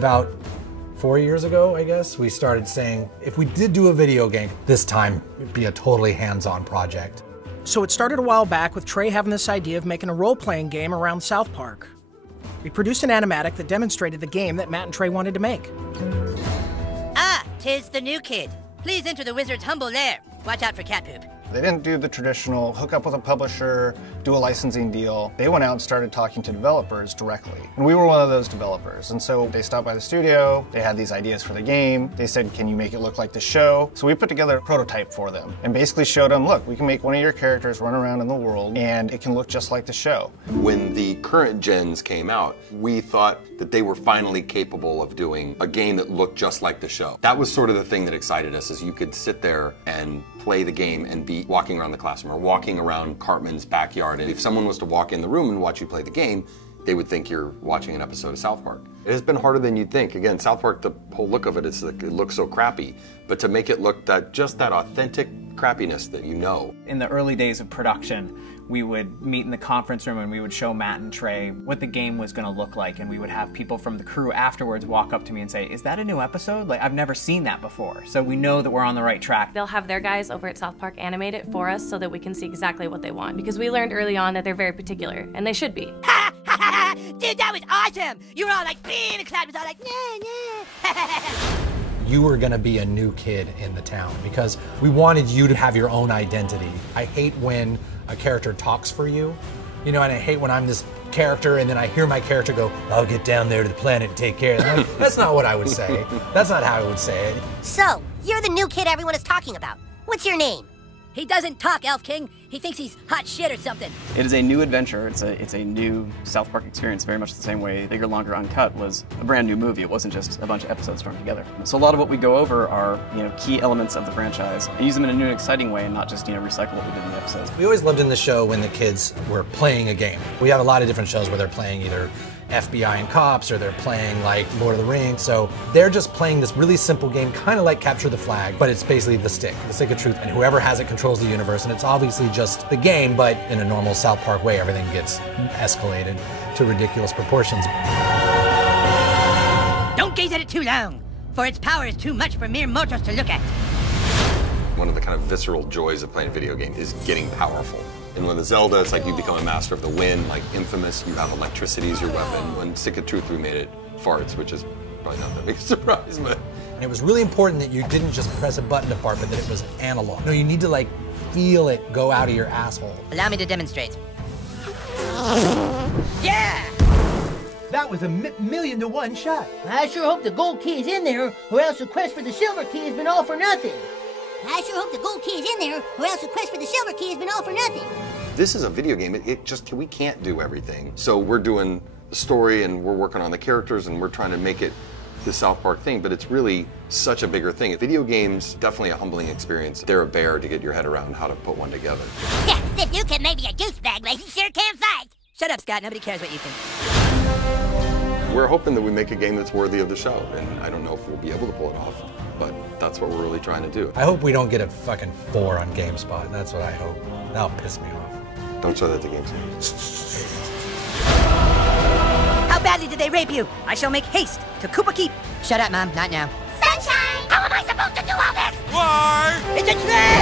About 4 years ago, I guess, we started saying, if we did do a video game, this time it'd be a totally hands-on project. So it started a while back with Trey having this idea of making a role-playing game around South Park. We produced an animatic that demonstrated the game that Matt and Trey wanted to make. Ah, 'tis the new kid. Please enter the wizard's humble lair. Watch out for cat poop. They didn't do the traditional hook up with a publisher, do a licensing deal. They went out and started talking to developers directly. And we were one of those developers. And so they stopped by the studio, they had these ideas for the game. They said, can you make it look like the show? So we put together a prototype for them and basically showed them, look, we can make one of your characters run around in the world and it can look just like the show. When the current gens came out, we thought that they were finally capable of doing a game that looked just like the show. That was sort of the thing that excited us, is you could sit there and play the game and be walking around the classroom or walking around Cartman's backyard. And if someone was to walk in the room and watch you play the game, they would think you're watching an episode of South Park. It has been harder than you'd think. Again, South Park, the whole look of it is like, it looks so crappy, but to make it look just that authentic crappiness that you know. In the early days of production, we would meet in the conference room and we would show Matt and Trey what the game was going to look like, and we would have people from the crew afterwards walk up to me and say, is that a new episode? Like, I've never seen that before. So we know that we're on the right track. They'll have their guys over at South Park animate it for us so that we can see exactly what they want, because we learned early on that they're very particular, and they should be. Dude, that was awesome! You were all like, being the crowd was all like, nah. You were gonna be a new kid in the town because we wanted you to have your own identity. I hate when a character talks for you, you know, and I hate when I'm this character and then I hear my character go, I'll get down there to the planet and take care of it. Like, that's not what I would say. That's not how I would say it. So, you're the new kid everyone is talking about. What's your name? He doesn't talk, Elf King. He thinks he's hot shit or something. It is a new adventure. It's a new South Park experience, very much the same way Bigger, Longer, Uncut was a brand new movie. It wasn't just a bunch of episodes thrown together. So a lot of what we go over are, key elements of the franchise and use them in a new and exciting way and not just, recycle what we did in the episodes. We always lived in the show when the kids were playing a game. We have a lot of different shows where they're playing either FBI and cops, or they're playing like Lord of the Rings. So they're just playing this really simple game, kind of like Capture the Flag, but it's basically the stick of truth. And whoever has it controls the universe. And it's obviously just the game, but in a normal South Park way, everything gets escalated to ridiculous proportions. Don't gaze at it too long, for its power is too much for mere mortals to look at. One of the kind of visceral joys of playing a video game is getting powerful. And when the Zelda, it's like you become a master of the wind, like Infamous, you have electricity as your weapon. When Stick of Truth, we made it farts, which is probably not that big a surprise, but. And it was really important that you didn't just press a button to fart, but that it was analog. No, you need to like feel it go out of your asshole. Allow me to demonstrate. Yeah! That was a million to one shot. I sure hope the gold key is in there, or else the quest for the silver key has been all for nothing. I sure hope the gold key is in there, or else the quest for the silver key has been all for nothing. This is a video game. We can't do everything. So we're doing the story and we're working on the characters and we're trying to make it the South Park thing, but it's really such a bigger thing. Video games, definitely a humbling experience. They're a bear to get your head around how to put one together. Yeah, this new kid may be a douchebag, but he sure can fight. Shut up, Scott. Nobody cares what you think. We're hoping that we make a game that's worthy of the show, and I don't know if we'll be able to pull it off, but that's what we're really trying to do. I hope we don't get a fucking 4 on GameSpot. That's what I hope. That'll piss me off. Don't show that to GameSpot. How badly did they rape you? I shall make haste to Koopa Keep. Shut up, Mom. Not now. Sunshine! How am I supposed to do all this? Why? It's a trap!